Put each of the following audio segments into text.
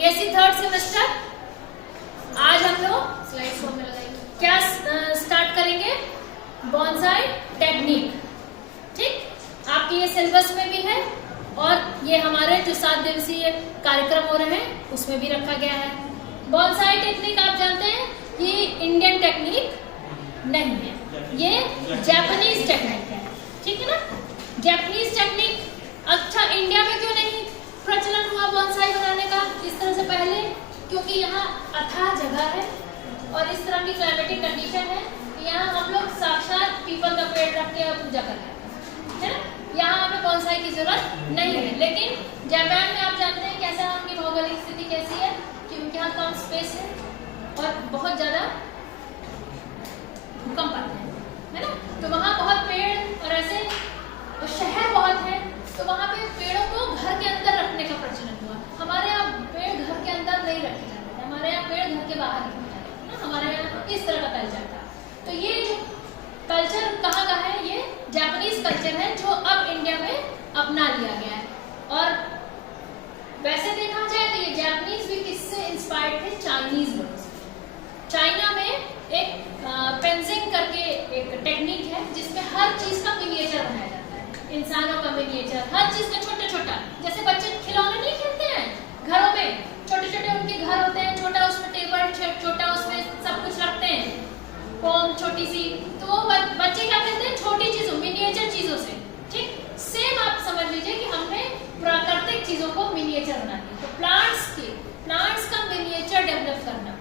BSc third semester. आज हम लोग स्लाइड शो में लगाएंगे क्या स्टार्ट करेंगे, बॉन्साई टेक्निक। ठीक, आपके ये सिलेबस में भी है और ये हमारे जो 7 दिवसीय कार्यक्रम हो रहे हैं उसमें भी रखा गया है। बॉन्साई टेक्निक आप जानते हैं ये इंडियन टेक्निक नहीं है, ये जापानीज टेक्निक है। ठीक है ना, जापानीज टेक्निक। अच्छा, इंडिया में क्यों नहीं प्रचलन हुआ बॉन्साई बनाने का इस तरह से पहले? क्योंकि यहाँ अथाह जगह है और इस तरह की क्लाइमेटिक कंडीशन है, यहाँ हम लोग साक्षात पीपल का पेड़ रख के पूजा कर रहे हैं, यहाँ हमें बॉन्साई की जरूरत नहीं है। लेकिन जापान में आप जानते हैं कैसा उनकी भौगोलिक स्थिति कैसी है कि उनके यहाँ कम स्पेस है और बहुत ज्यादा भूकंप आते हैं, है ना, तो वहाँ बहुत पेड़ और ऐसे शहर बहुत है, तो वहाँ पे पेड़ों को घर के अंदर रखने का प्रचलन हुआ। हमारे यहाँ पेड़ घर के अंदर नहीं रखे जाते हैं, हमारे यहाँ पेड़ घर के बाहर रखे जाते हैं ना, हमारे यहाँ इस तरह का कल्चर था। तो ये जो कल्चर कहाँ का है, ये जापानीज कल्चर है जो अब इंडिया में अपना लिया गया है। और वैसे देखा जाए तो ये जापानीज भी किससे इंस्पायर्ड थे? चाइनीज लोगों से। चाइना में एक पेंसिंग करके एक टेक्निक है जिसमें हर चीज का मिनिएचर बनाया जाता है, इंसानों का मिनिएचर, हर चीज का छोटा छोटा। जैसे बच्चे खिलौने नहीं खेलते हैं घरों में, छोटे छोटे उनके घर होते हैं, छोटा उसमें टेबल, छोटा उसमें सब कुछ रखते हैं, पोम छोटी सी, तो वो बच्चे क्या करते हैं छोटी चीजों, मिनिएचर चीजों से। ठीक, सेम आप समझ लीजिए कि हमने प्राकृतिक चीजों को मिनिएचर बना दिया। तो प्लांट्स का मिनिएचर डेवलप करना,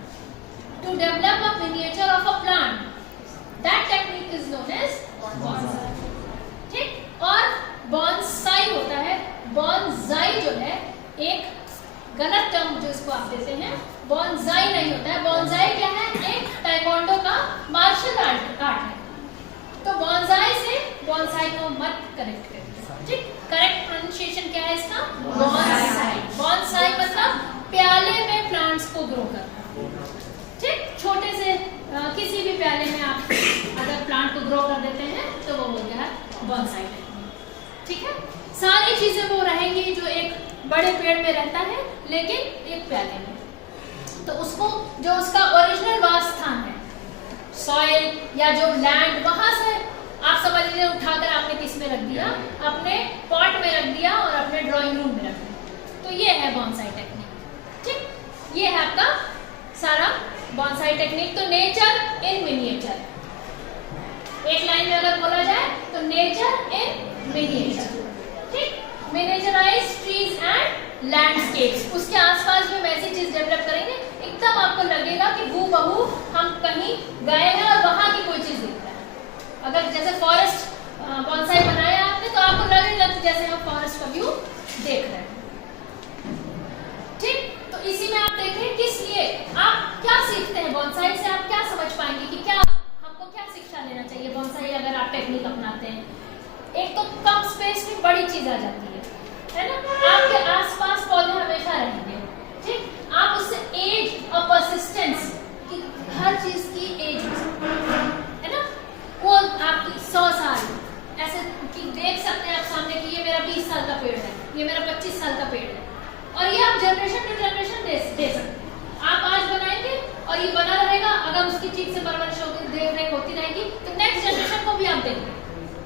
to develop a miniature of a plant, that technique is known as bonsai। ठीक, और bonsai होता है, bonsai जो है एक गलत टर्म जो इसको आप देते हैं, bonsai नहीं होता है। bonsai क्या है? एक taekwondo का मार्शल आर्ट है। तो bonsai से bonsai को मत कनेक्ट करिए। ठीक, करेक्ट प्रोनाउंसिएशन क्या है इसका? bonsai। bonsai मतलब प्याले में प्लांट्स को ग्रो करना। ठीक, छोटे से किसी भी प्याले में आप अगर प्लांट को ग्रो कर देते हैं तो वो हो गया बॉन्साई टेक्निक। ठीक है, सारी चीजें वो रहेंगी जो एक बड़े पेड़ में रहता है लेकिन एक प्याले में, तो उसको जो उसका ओरिजिनल वास स्थान है, सॉइल या जो लैंड, वहां से आप समझ लीजिए उठाकर आपने किस में रख दिया, अपने पॉट में रख दिया और अपने ड्राइंग रूम में रख दिया। तो ये है बॉन्साई टेक्निक। ठीक, ये है आपका सारा बॉन्साई टेक्निक। तो नेचर इन मिनिएचर, एक लाइन में अगर बोला जाए तो नेचर इन मिनिएचर। ठीक, मिनिएचराइज ट्रीज एंड लैंडस्केप्स, उसके आसपास भी हम ऐसी चीज डेवलप करेंगे एकदम आपको लगेगा कि हूबहू हम कहीं गए हैं और वहां की कोई चीज दिख रहा है। अगर जैसे फॉरेस्ट बॉन्साई बनाया आपने तो आपको लगेगा जैसे हम फॉरेस्ट का व्यू देख रहे हैं। ठीक, तो इसी में आप देखें किस लिए आप क्या सीखते हैं बॉन्साई से, आप क्या समझ पाएंगे कि क्या हमको क्या शिक्षा लेना चाहिए बॉन्साई अगर आप टेक्निक अपनाते हैं। एक तो कम स्पेस में बड़ी चीज आ जाती है ना, आपके आसपास पौधे हमेशा रहेंगे। ठीक, आप उससे एज और परसिस्टेंस की, हर चीज की एज है ना, वो आपकी 100 साल ऐसे कि देख सकते हैं आप सामने कि ये मेरा 20 साल का पेड़ है, ये मेरा 25 साल का पेड़ है, और ये आप जनरेशन टू जनरेशन दे सकते हैं। आप आज बनाएंगे और ये बना रहेगा, अगर उसकी ठीक से परवरिश होगी, देखरेख होती रहेगी तो नेक्स्ट जनरेशन को भी आप देंगे।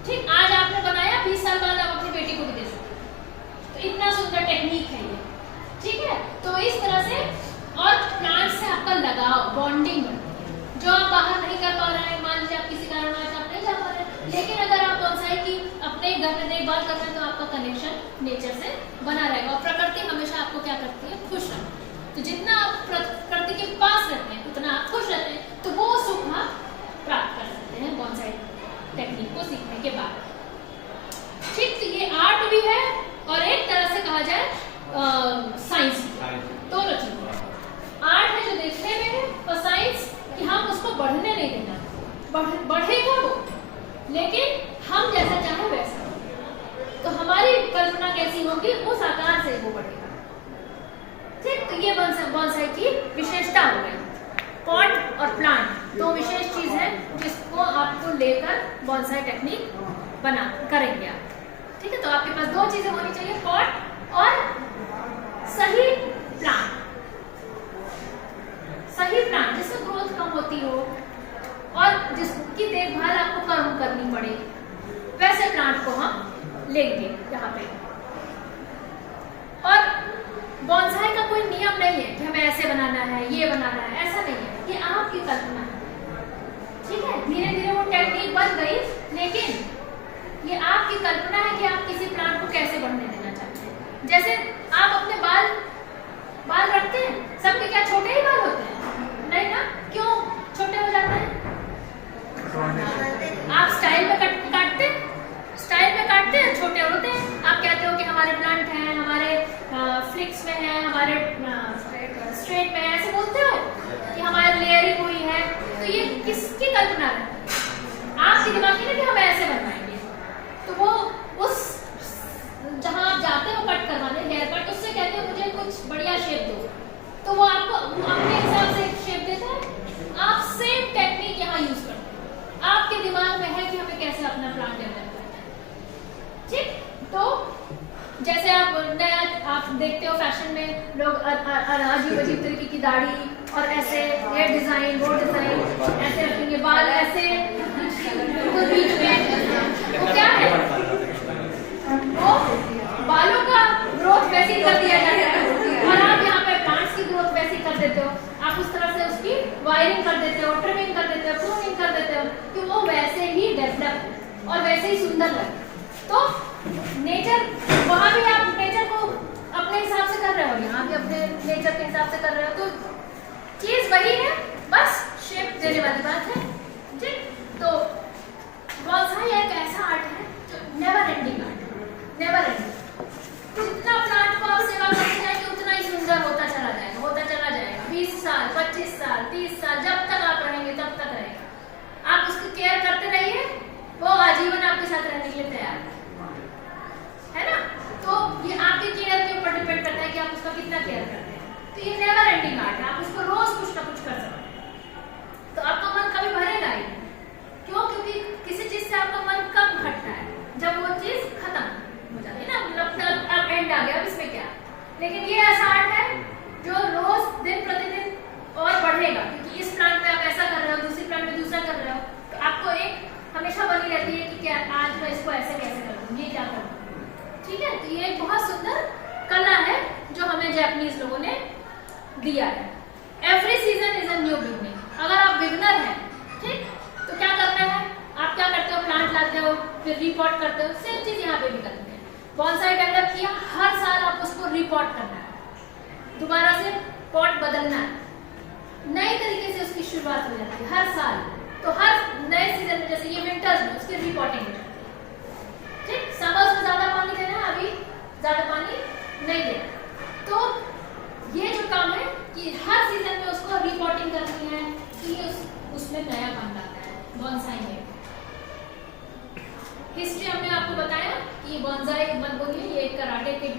ठीक, आज आपने बनाया, 20 साल बाद आप अपनी बेटी को भी दे सकते हैं। तो इतना सुंदर टेक्निक है ये। ठीक है, तो इस तरह से और प्लांट से आपका लगाव, बॉन्डिंग जो आप बाहर नहीं कर पा रहे हैं, मान लीजिए आप किसी कारणवश आप नहीं जा पा रहे हैं, लेकिन अगर आप बॉन्साई की अपने घर में देखभाल कर रहे हैं तो आपका कनेक्शन नेचर से बना रहेगा। और प्रकृति हमेशा आपको क्या करती है? खुश रखती है। तो जितना आप प्रकृति के पास रहते हैं उतना आप खुश रहते हैं, तो वो सुख आप प्राप्त कर सकते हैं बॉन्साई टेक्निक को सीखने के बाद। ठीक, तो ये आर्ट भी है और एक तरह से कहा जाए साइंस, दोनों चीज। आर्ट है जो देखने में है और साइंस कि हम उसको बढ़ने नहीं देना, बढ़ेगा वो, लेकिन हम जैसा चाहे वैसा। तो हमारी कल्पना कैसी होगी उस आकार से वो बढ़ेगा। ठीक, तो ये बॉन्साई की विशेषता हो गई। पॉट और प्लांट दो विशेष चीज है जिसको आपको लेकर बॉन्साई टेक्निक बना करेंगे आप। ठीक है, तो आपके पास दो चीजें होनी चाहिए, पॉट और सही प्लांट। लेंगे यहाँ पे। और बॉन्साई का कोई नियम नहीं है कि हमें ऐसे बनाना है, ये बनाना है, ऐसा नहीं है, ये आपकी कल्पना है, ठीक है। धीरे धीरे वो टेक्निक बन गई, लेकिन ये आपकी कल्पना है कि आप किसी प्लांट को कैसे बढ़ने देना चाहते हैं। जैसे आप अपने बाल रखते हैं, सबके क्या छोटे ही बाल होते हैं? नहीं ना, क्यों छोटे हो जाते हैं? आप स्टाइल में काटते हैं, छोटे होते हैं। आप कहते हो कि हमारे प्लांट हैं, हमारे फ्लिक्स में है, हमारे स्ट्रेट में है, ऐसे बोलते हो कि हमारे लेयरिंग हुई है। तो ये किसकी कल्पना है? आपके दिमाग की ना कि हम ऐसे बनवाएंगे। तो वो उस जहां आप जाते हो कट करवाने, हेयर कट, उससे कहते हैं मुझे कुछ बढ़िया शेप दो, तो वो आपको अपने हिसाब से शेप देता है। आप सेम टेक्निक यहाँ यूज करते हैं, आपके दिमाग में है कि हमें कैसे अपना प्लांट डेवलप करना है, ठीक। तो जैसे आप देखते हो फैशन में लोग अजीब अजीब तरीके की दाढ़ी और ऐसे ये डिजाइन, वो डिजाइन, ऐसे रखेंगे, बाल ऐसे बीच में, वो क्या है? वो बालों का ग्रोथ वैसे ही कर दिया जाता है, और आप यहाँ पे प्लांट्स की ग्रोथ वैसे ही कर देते हो। आप उस तरह से उसकी वायरिंग कर देते हो, ट्रिमिंग कर देते हो, प्रूनिंग कर देते हो कि वो वैसे ही डेवलप और वैसे ही सुंदर लगे। तो नेचर, वहां भी आप नेचर को अपने हिसाब से कर रहे हो, यहाँ भी अपने नेचर के हिसाब से कर रहे हो, तो चीज वही है, बस शेप देने वाली बात है, ठीक। तो बॉन्साई एक ऐसा आर्ट है जो नेवर एंडिंग आर्ट है, नेवर एंडिंग। जितना प्लांट को आप सेवा करते जाएंगे उतना ही सुंदर होता चला जाएगा। 20 साल, 25 साल, 30 साल, जब तक आप रहेंगे तब तक रहेगा। आप उसकी केयर करते रहिए, वो आजीवन आपके साथ रहने के लिए तैयार है ना। तो ये आपके केयर के ऊपर डिपेंड करता है कि आप उसका कितना केयर करते हैं। तो ये नेवर एंडिंग आर्ट है, आप उसको रोज कुछ ना कुछ कर सकते हैं। तो आपका मन कभी भरेगा ही, क्यों? क्योंकि किसी चीज से आपका मन कब घटता है? जब वो चीज खत्म हो जाती है ना, मतलब अब एंड आ गया, अब इसमें क्या। लेकिन ये ऐसा आर्ट है जो रोज दिन प्रतिदिन और बढ़ेगा, क्योंकि इस प्लांट में आप ऐसा कर रहे हो, दूसरी प्लांट में दूसरा कर रहे हो, तो आपको एक हमेशा बनी रहती है कि क्या आज मैं इसको ऐसे कैसे कर दूं, ये क्या करूं, ठीक है। तो ये एक बहुत सुंदर कला है जो हमें जापानीज लोगों ने दिया है। Every season is a new beginning. अगर आप बिगनर हैं, ठीक, तो क्या करना है? आप क्या करते हो? प्लांट लाते हो, फिर रिपॉट करते हो। सेम चीज यहाँ पे भी करते हैं। बॉन्साई डेवलप किया, हर साल आप उसको रिपॉट करना है, दोबारा से पॉट बदलना है, नए तरीके से उसकी शुरुआत हो जाती है हर साल। तो हर नए सीजन में, जैसे ये विंटर्स में, उसकी रिपोर्टिंग हो जाती है, ठीक। समर्स में ज्यादा पानी देना है, अभी ज्यादा पानी नहीं देना। तो ये जो काम है कि हर सीजन में उसको रिपोर्टिंग करनी है कि उसमें नया काम आता है बॉन्साई में। हिस्ट्री हमने आपको बताया कि बॉन्साई मत बोलिए, ये एक कराटे के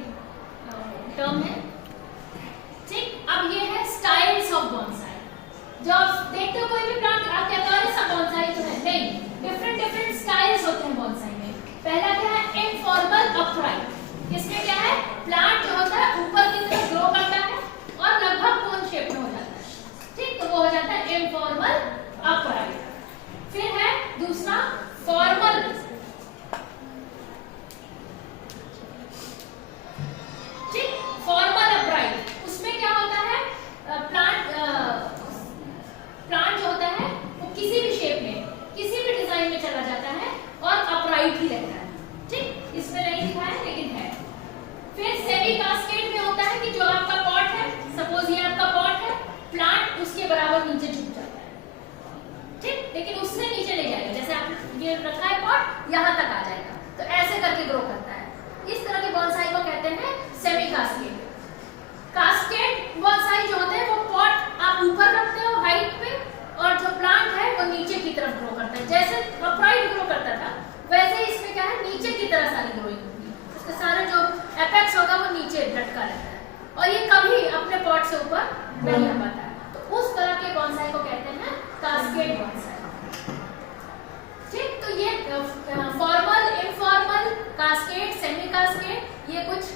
टर्म है, ठीक। अब ये है स्टाइल्स ऑफ बॉन्साई। जो आप देखते हो कोई भी प्लांट, आप कहते हो सब बॉन्साई तो है, नहीं, डिफरेंट स्टाइल्स होते हैं बॉन्साई में। पहला क्या है? Informal upright. इसमें क्या है? प्लांट जो होता है ऊपर की तरफ ग्रो करता है और लगभग कोन शेप में हो जाता है, ठीक। तो वो हो जाता है इनफॉर्मल अपराइट। फिर है दूसरा फॉर्मल, ठीक, फॉर्मल अपराइट। उसमें क्या होता है? प्लांट जो होता है वो किसी भी शेप में, किसी भी डिजाइन में चला जाता है और अपराइट ही रहता है, ठीक। इसमें नहीं दिखा है लेकिन है। फिर सेमी कास्केड में होता है कि जो आपका पॉट है, सपोज ये आपका पॉट है, प्लांट उसके बराबर नीचे झुक जाता है, ठीक, लेकिन उससे नीचे नहीं जाएगा। जैसे आप ये रखा है पॉट, यहाँ तक आ जाएगा, तो ऐसे करके ग्रो करता है। इस तरह के बॉन्साई को कहते हैं सेमी कास्केड। कास्केड बॉन्साई जो होते हैं वो पॉट आप ऊपर रखते हो हाइट पे, और जो प्लांट है वो नीचे की तरफ ग्रो करता है। जैसे अपराइट ग्रो करता था, वैसे ही इसमें क्या है? नीचे की तरह सारी ग्रोइंग होगी, उसके सारे जो एपेक्स होगा वो नीचे लटका रहता है, और ये कभी अपने पॉट से ऊपर नहीं आ पाता है। तो उस तरह के बॉन्साई को कहते हैं कास्केड बॉन्साई, ठीक। तो ये formal, informal, cascade, semi cascade, ये कुछ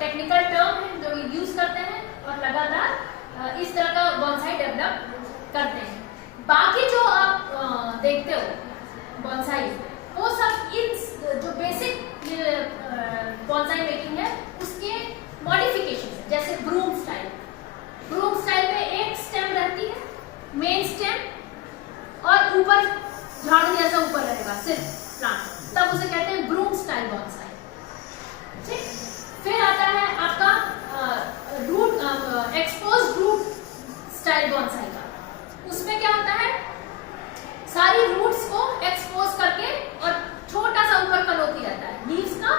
टेक्निकल टर्म है जो यूज करते हैं और लगातार इस तरह का बॉन्साई डेवलप करते हैं। बाकी जो आप देखते हो बॉन्साई, वो सब इन जो बेसिक ये बॉन्साई मेकिंग है उसके मॉडिफिकेशन है, जैसे ब्रूम स्टाइल। ब्रूम स्टाइल में एक स्टेम रहती है, मेन स्टेम, और ऊपर झाड़ू जैसा ऊपर रहेगा सिर्फ प्लांट, तब उसे कहते हैं ब्रूम स्टाइल बॉन्साई। ठीक, फिर आता है आपका root exposed root style bonsai का। उसमें क्या होता है, सारी रूट्स को एक्सपोज करके और छोटा सा ऊपर कनोपी रहता है, लीव्स का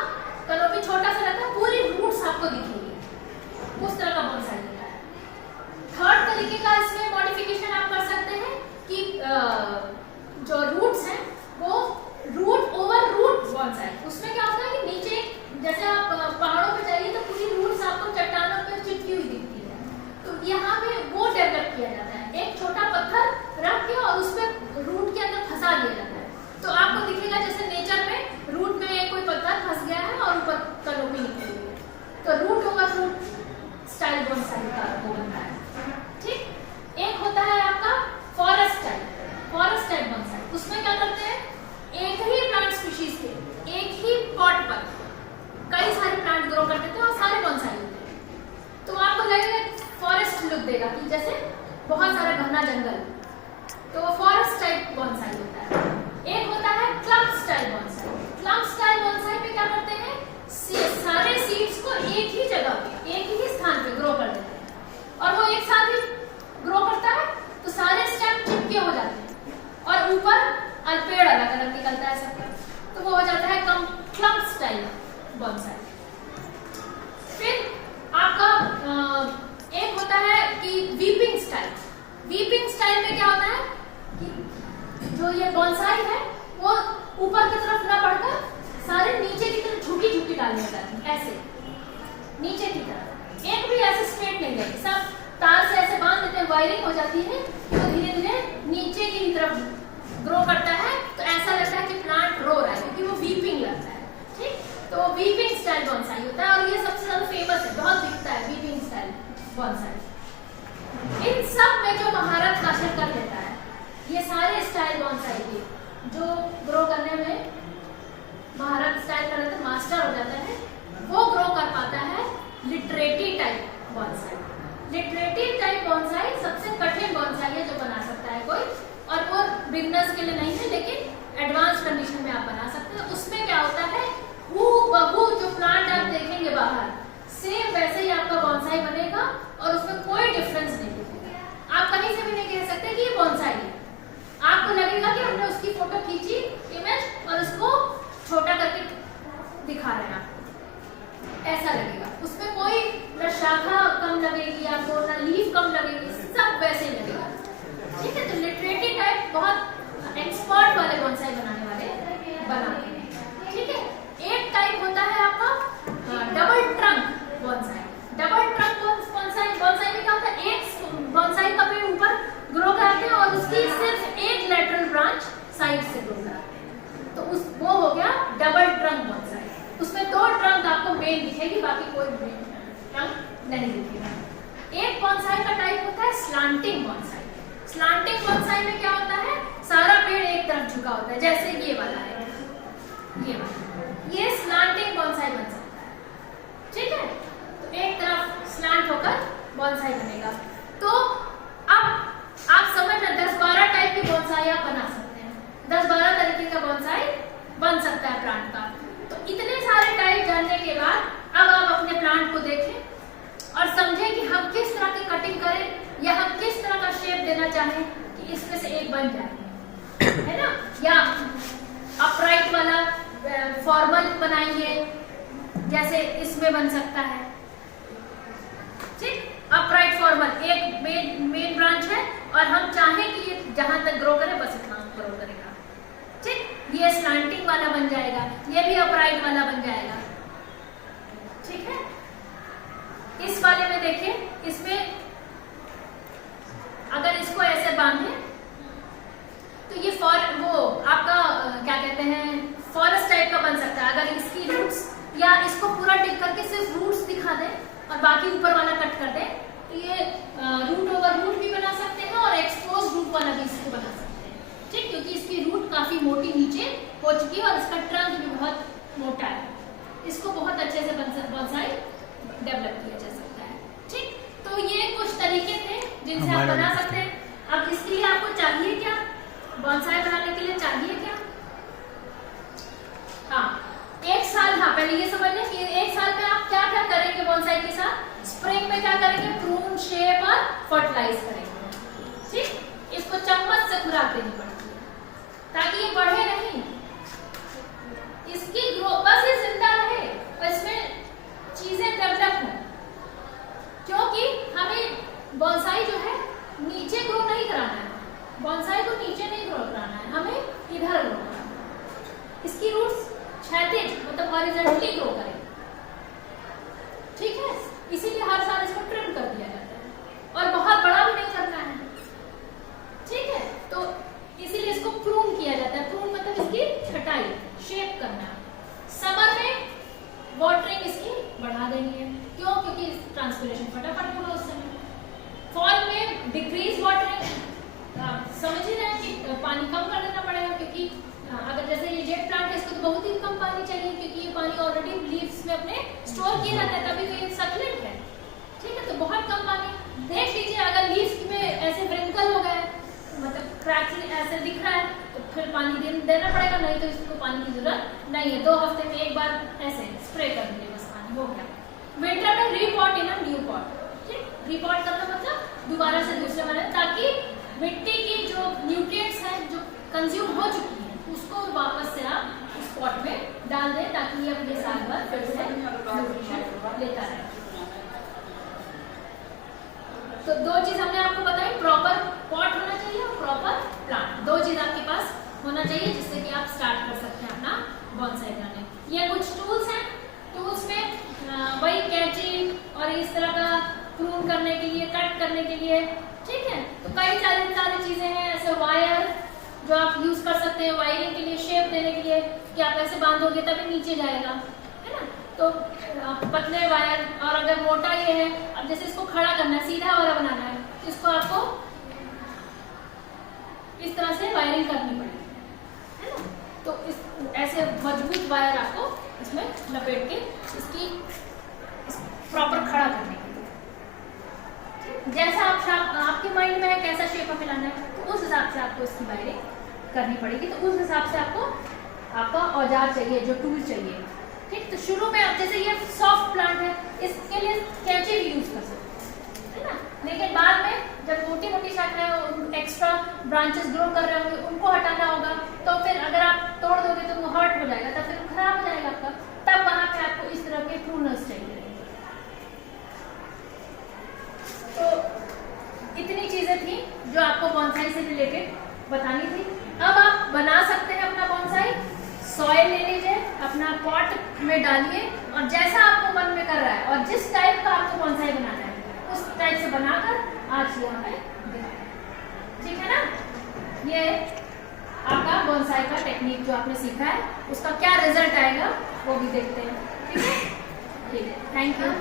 कनोपी छोटा सा रहता है, पूरी रूट्स आपको दिखेगी, उस तरह का बॉन्साई होता है। थर्ड तरीके का इसमें मॉडिफिकेशन आप कर सकते हैं कि जो रूट्स हैं वो रूट ओवर रूट बॉन्साई। उसमें क्या होता है कि नीचे जैसे आप पहाड़ों पे जाइए तो पूरी रूट्स आपको चट्टानों पे चिपकी हुई दिखती है, तो यहाँ पे वो डेवलप किया जाता है, एक छोटा पत्थर रख के और उस पर रूट के अंदर फंसा दिया जाता है, तो आपको दिखेगा जैसे नेचर में रूट में कोई पत्थर फंस गया है और ऊपर कनोपी निकली हुई है, तो root over root style bonsai का वो बनता है। ठीक, एक होता है आपका forest style, forest type bonsai. उसमें क्या करते हैं, एक ही प्लांट स्पीशीज के एक ही पॉट पर कई सारे प्लांट ग्रो कर देते हैं और सारे बॉन्साई होते हैं, तो आपको लगेगा फॉरेस्ट लुक देगा कि जैसे बहुत सारा घना जंगल, तो वो फॉरेस्ट टाइप बॉन्साई होता है। एक होता है clump style bonsai. Clump style bonsai पे क्या करते हैं, सारे सीड्स को एक ही जगह पे एक ही स्थान पे ग्रो कर देते हैं और वो एक साथ ही ग्रो करता है, तो सारे स्टेम चिपके हो जाते हैं और ऊपर पेड़ अलग अलग निकलता है सबका, तो वो हो जाता है क्लम्प स्टाइल बॉन्साई। फिर आपका एक होता है कि वीपिंग स्टाइल। वीपिंग स्टाइल में क्या होता है कि जो ये बॉन्साई है वो ऊपर की तरफ ना बढ़कर सारे नीचे की तरफ झुकी झुकी डालने जाती है, ऐसे नीचे की तरफ, एक भी ऐसे स्ट्रेट नहीं रहेगी, सब तार से ऐसे बांध देते हैं, वायरिंग हो जाती है, तो धीरे धीरे नीचे की तरफ ग्रो करता है, तो ऐसा लगता है कि प्लांट रो रहा है क्योंकि वो वीपिंग लगता है। ठीक, तो वीपिंग स्टाइल बॉन्साई होता है और ये सबसे ज्यादा फेमस है, बहुत बिकता है वीपिंग स्टाइल बॉन्साई। इन सब में जो महारत हासिल कर लेता है, ये सारे स्टाइल बॉन्साई के जो ग्रो करने में महारत स्टाइल कर लेता है, मास्टर हो जाता है, वो ग्रो कर पाता है लिटरेटिव टाइप बॉन्साई। लिटरेटिव टाइप बॉन्साई सबसे कठिन बॉन्साई है जो बना सकता है कोई, और वो बिगनर्स के लिए नहीं है, लेकिन एडवांस कंडीशन में आप बना सकते हैं। उसमें क्या होता है, हूबहू जो प्लांट आप देखेंगे बाहर, सेम वैसे ही आपका बॉन्साई बनेगा और उसमें कोई डिफरेंस नहीं दिखेगा। आप कहीं से भी नहीं कह सकते कि ये बॉन्साई है, आपको लगेगा कि हमने उसकी फोटो खींची इमेज और उसको छोटा करके दिखा रहे हैं, ऐसा लगेगा। उसमें कोई न शाखा कम लगेगी आपको, न लीफ कम लगेगी, सब वैसे ही लगेगा। ठीक है, तो लिटरेटिव टाइप बहुत एक्सपर्ट वाले बॉन्साई बनाने वाले बनाते हैं। ठीक है, एक टाइप होता है आपका double trunk bonsai. Double trunk bonsai में क्या होता है, एक बॉन्साई का पेड़ ऊपर ग्रो कराते हैं और उसकी सिर्फ एक लेटरल ब्रांच साइड से ग्रो कराते हैं, तो वो हो गया डबल ट्रंक बॉन्साई। उसमें दो ट्रंक आपको मेन दिखेगी, बाकी कोई ट्रंक नहीं दिखेगा। एक बॉन्साई का टाइप होता है स्लांटिंग बॉन्साई। स्लांटिंग बॉन्साई में क्या होता है, सारा पेड़ एक तरफ झुका होता है, जैसे ये वाला है, ये वाला, ये स्लांटिंग बॉन्साई बन सकता है। ठीक है, तो एक तरफ स्लांट होकर बॉन्साई बनेगा। तो अब आप समझ लें 10-12 टाइप की बॉन्साई आप बना सकते हैं, 10-12 तरीके का बॉन्साई बन सकता है प्लांट का। तो इतने सारे टाइप जानने के बाद अब आप अपने प्लांट को देखें और समझें कि हम किस तरह की कटिंग करें या हम किस तरह का शेप देना चाहें कि इसमें से एक बन जाए, है ना, या अपराइट वाला फॉर्मल बनाएंगे जैसे इसमें बन सकता है। ठीक, अपराइट फॉर्मल एक मेन ब्रांच है और हम चाहें कि ये जहां तक ग्रो करे बस इतना ग्रो करेगा। ठीक, ये स्लांटिंग वाला बन जाएगा, ये भी अपराइट वाला बन जाएगा। ठीक है, इस वाले में देखिए, इसमें अगर इसको ऐसे बांधे तो ये वो आपका क्या कहते हैं फॉरेस्ट टाइप का बन सकता है। अगर इसकी रूट्स या इसको पूरा टिक करके सिर्फ रूट्स दिखा दें और बाकी ऊपर वाला कट कर दें तो ये रूट ओवर रूट भी बना सकते हैं और एक्सपोज रूट वाला भी इसको बना सकते हैं। ठीक, क्योंकि इसकी रूट काफी मोटी नीचे हो चुकी है और इसका ट्रंक भी बहुत मोटा है। इजीली से आप बना सकते हैं। अब इसके लिए आपको चाहिए क्या, बॉन्साई बनाने के लिए चाहिए क्या? हाँ, 1 साल, हाँ पहले ये समझ लें कि 1 साल में आप क्या क्या करेंगे बॉन्साई के साथ। स्प्रिंग में क्या करेंगे, प्रून, शेप और फर्टिलाइज करेंगे। ठीक, इसको चम्मच से खुराक देनी पड़ेगी ताकि ये बढ़े नहीं, इसकी ग्रोथ बस ये जिंदा रहे और इसमें चीजें डेवलप हो, क्योंकि हमें बॉन्साई जो है नीचे ग्रो नहीं कराना है, बॉन्साई को नीचे नहीं ग्रो कराना है, हमें इधर ग्रो कराना है। इसकी रूट्स क्षैतिज मतलब हॉरिजॉन्टली ग्रो करें, ठीक है। इसीलिए हर साल इसको ट्रिम कर दिया जाता है और बहुत बड़ा भी नहीं करना है, ठीक है। तो इसीलिए इसको प्रून किया जाता है। प्रून मतलब इसकी छटाई, शेप करना। समर में वाटरिंग इसकी बढ़ा देनी है, क्यों, क्योंकि ट्रांसपिरेशन फटाफट होगा उस समय। फॉल में डिक्रीज वाटरिंग, समझ ही रहे हैं कि पानी कम कर देना पड़ेगा, क्योंकि अगर जैसे ये जेट प्लांट है इसको तो बहुत ही कम पानी चाहिए, क्योंकि ये पानी ऑलरेडी लीव्स में अपने स्टोर किया रहता है, तभी तो ये सक्लेंट है, ठीक है। तो बहुत कम पानी। देख लीजिए अगर लीव्स में ऐसे व्रिंकल हो गए, मतलब क्रैक्स ऐसे दिख रहा है, तो फिर पानी देना पड़ेगा, नहीं तो इसको पानी की जरूरत नहीं है। 2 हफ्ते में एक बार ऐसे स्प्रे कर दीजिए, बस पानी हो गया। विंटर में रीपॉट इन न्यू पॉट, ठीक। रीपॉट करना मतलब दोबारा से दूसरे में, ताकि मिट्टी की जो न्यूट्रिएंट्स हैं जो कंज्यूम हो चुकी है उसको वापस से आप इस पॉट में डाल दें, ताकि ये अपने साल भर फिर से न्यूट्रिशन लेता रहे। तो 2 चीज हमने आपको बताई, प्रॉपर पॉट होना चाहिए और प्रॉपर प्लांट। 2 चीज आपके पास होना चाहिए जिससे कि आप स्टार्ट कर सकते हैं अपना बॉन्साई बनाने। ये कुछ टूल्स हैं, टूल्स में वही कैंची और इस तरह का प्रून करने के लिए, कट करने के लिए, ठीक है। तो कई सारी चीजें हैं, ऐसे वायर जो आप यूज कर सकते हैं वायरिंग के लिए, शेप देने के लिए, कि आप ऐसे बांधोगे तभी नीचे जाएगा, है ना। तो पतले वायर, और अगर मोटा ये है, अब जैसे इसको खड़ा करना है, सीधा वाला बनाना है, तो इसको आपको इस तरह से वायरिंग करनी पड़ेगी, है ना। तो इस ऐसे मजबूत वायर आपको इसमें लपेट के इसकी प्रॉपर खड़ा करने के लिए, जैसा आपके माइंड में है कैसा शेप हमें लाना है, तो उस हिसाब से आपको इसकी वायरिंग करनी पड़ेगी। तो उस हिसाब से आपको आपका औजार चाहिए, जो टूल चाहिए, ठीक। तो शुरू में आप जैसे ये सॉफ्ट प्लांट है, इसके लिए कैंची भी यूज कर सकते हैं, है ना। लेकिन बाद में जब मोटी मोटी शाखाएं, एक्स्ट्रा ब्रांचेस ग्रो कर रहे होंगे, उनको हटाना होगा, तो फिर अगर आप तोड़ दोगे तो वो हर्ट हो जाएगा, तब फिर खराब हो जाएगा आपका। तब वहां पे आपको इस तरह के प्रूनर्स चाहिए। तो इतनी चीजें थी जो आपको बॉन्साई से रिलेटेड बतानी थी। अब आप बना सकते हैं अपना बॉन्साई। सॉइल ले लीजिए, अपना पॉट में डालिए, और जैसा आपको मन में कर रहा है और जिस टाइप का आपको बॉन्साई बनाना है उस टाइप से बनाकर आज यहाँ पे दिखाएं, ठीक है ना। ये आपका बॉन्साई का टेक्निक जो आपने सीखा है, उसका क्या रिजल्ट आएगा वो भी देखते हैं, ठीक है। ठीक है, थैंक यू।